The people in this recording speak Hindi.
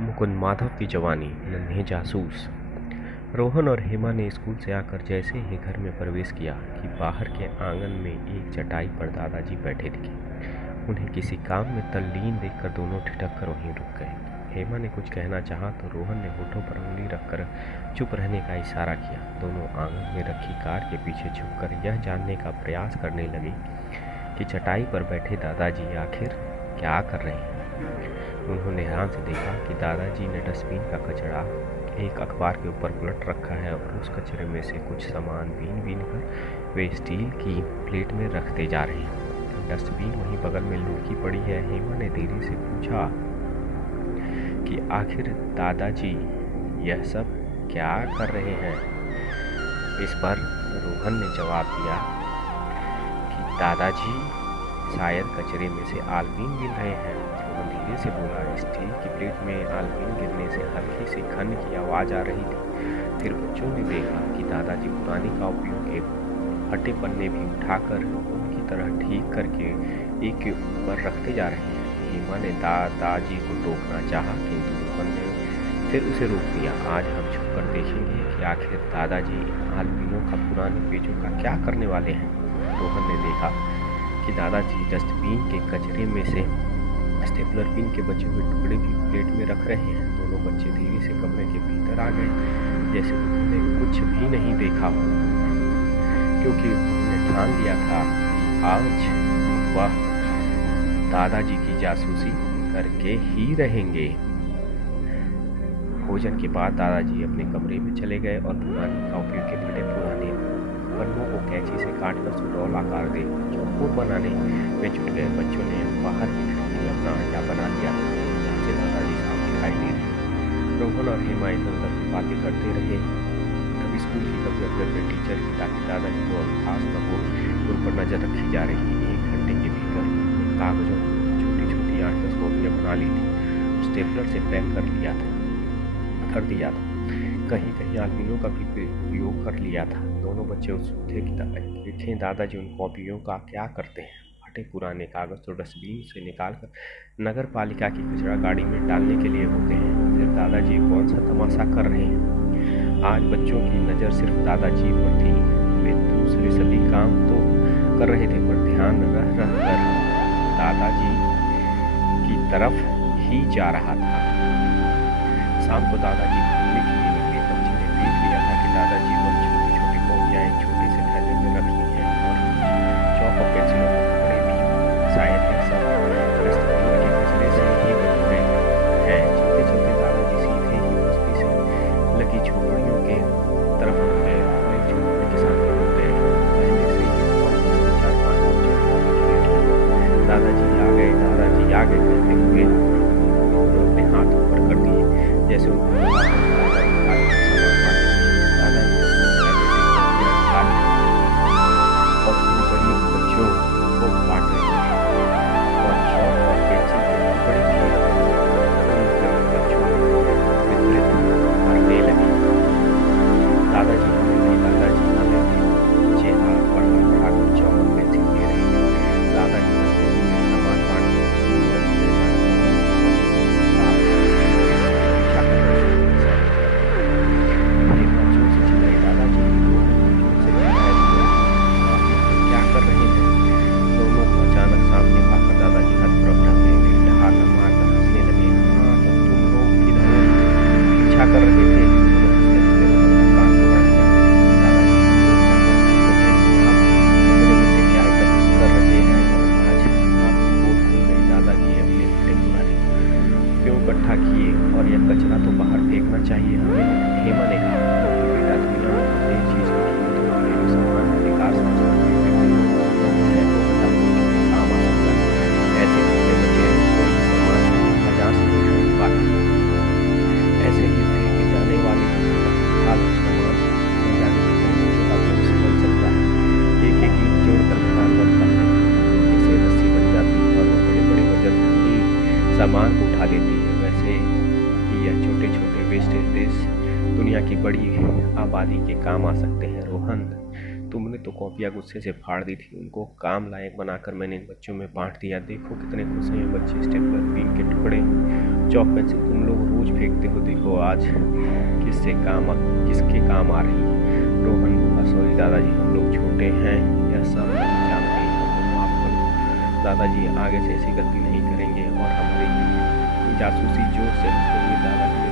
मुकुंद माधव की जवानी, नन्हे जासूस। रोहन और हेमा ने स्कूल से आकर जैसे ही घर में प्रवेश किया कि बाहर के आंगन में एक चटाई पर दादाजी बैठे थे। उन्हें किसी काम में तल्लीन देखकर दोनों ठिठक कर वहीं रुक गए। हेमा ने कुछ कहना चाहा तो रोहन ने होठों पर उंगली रखकर चुप रहने का इशारा किया। दोनों आंगन में रखी कार के पीछे झुककर यह जानने का प्रयास करने लगे कि चटाई पर बैठे दादाजी आखिर क्या कर रहे हैं। उन्होंने ध्यान से देखा कि दादाजी ने डस्टबिन का कचरा एक अखबार के ऊपर उलट रखा है और उस कचरे में से कुछ सामान बीन बीन कर वे स्टील की प्लेट में रखते जा रहे हैं। डस्टबिन वहीं बगल में लुढ़की पड़ी है। हेमा ने धीरे से पूछा कि आखिर दादाजी यह सब क्या कर रहे हैं। इस पर रोहन ने जवाब दिया कि दादाजी शायद कचरे में से आलमीन गिन रहे हैं। रोहन धीरे से बोला, स्टील की प्लेट में आलमीन गिरने से हल्की सी खन की आवाज़ आ रही थी। फिर बच्चों ने देखा कि दादाजी पुरानी कॉपियों के फटे पन्ने भी उठाकर उनकी तरह ठीक करके एक के ऊपर रखते जा रहे हैं। हेमा ने दादाजी को टोकना चाहा किंतु रोहन ने फिर उसे रोक दिया। आज हम छुप कर देखेंगे कि आखिर दादाजी आलमीनों का पुराने पेजों का क्या करने वाले हैं। रोहन ने देखा कि दादाजी डस्टबिन के कचरे में से स्टेपलर पिन के बचे हुए टुकड़े भी प्लेट में रख रहे हैं। दोनों बच्चे धीरे से कमरे के भीतर आ गए जैसे उन्होंने कुछ भी नहीं देखा हो, क्योंकि उन्होंने ठान लिया था कि आज वह दादाजी की जासूसी करके ही रहेंगे। भोजन के बाद दादाजी अपने कमरे में चले गए और पुरानी कॉपियों के फटे पुराने पन्नों को कैंची से काटकर सुडौल आकार दे चौकोर बनाने में जुट गए। बच्चों ने बाहर की खिड़की में अपना अड्डा बना लिया जहाँ से दादाजी साफ दिखाई दे रहे। रोहन और हेमा इधर उधर बातें करते रहे, कभी स्कूल की कभी अपने टीचर की, ताकि दादाजी को खास न हो उन पर नजर रखी जा रही। 1 घंटे के भीतर कागजों छोटी छोटी 8-10 कॉपियाँ बना ली थी, स्टेपलर से पैक कर दिया था। कहीं कहीं आलमीनों का भी प्रयोग कर लिया था। दोनों बच्चे उत्सुक थे कि देखें दादाजी उन कॉपियों का क्या करते हैं। फटे पुराने कागज तो डस्टबिन से निकालकर नगर पालिका की कचरा गाड़ी में डालने के लिए होते हैं। फिर दादाजी कौन सा तमाशा कर रहे हैं। आज बच्चों की नज़र सिर्फ दादाजी पर थी। वे दूसरे सभी काम तो कर रहे थे पर ध्यान रह कर दादाजी की तरफ ही जा रहा था। शाम को दादाजी घूमने के लिए निकले। बच्चे ने देख लिया था कि दादाजी को छोटी छोटी कॉपियाँ एक छोटे से थैले में रख ली हैं और चौक और पेंसिलों के टुकड़े भी शायद एक सब डस्टबिन के कचरे से ही बन गए हैं। चलते चलते दादाजी सीधे ही बस्ती से लगी झोपड़ियों के तरफ मुड़ गए। एक झोपड़ी के सामने रुक गए। पहले से ही 4-5 बच्चों दादाजी आ गए कहते हुए अपने हाथ ऊपर कर दिए जैसे उनको कर रहे थे। क्या कर रहे हैं और आज आपकी पोल खुल गई। दादाजी अपने बड़े पुराने क्यों इकट्ठा किए और यह कचरा तो बाहर फेंकना चाहिए हमें। हेमा ने कहा, बेटा दुनिया में एक चीज की कीमत होती है जो सामान का विकास काम आ सकता है। ऐसे कितने बच्चे हैं कोई सामान बाजार से नहीं खरीद पाते। ऐसे ही फेंके जाने वाले सामान जाने की छोटा भविष्य बन सकता है। एक एक ईंट जोड़कर मकान बनता है, इससे रस्सी बन जाती है और वो बड़े बड़े वजन की सामान उठा लेती है। वैसे ही यह छोटे छोटे वेस्टेज देश दुनिया की बड़ी आबादी के काम आ सकते हैं। रोहन, तुमने तो कॉपियाँ गुस्से से फाड़ दी थी, उनको काम लायक बनाकर मैंने इन बच्चों में बांट दिया। देखो कितने खुश हैं बच्चे। स्टेपलर पिन के टुकड़े, चौक पेंसिल तुम लोग रोज कुछ फेंकते हो, देखो आज किसके काम आ रही। रोहन बोला, सॉरी दादाजी, हम लोग छोटे हैं, यह सब नहीं जानते, हमको माफ करो दादाजी, आगे से ऐसी गलती नहीं करेंगे। और हमारी जासूसी जोर से हंसते हुए दादाजी ने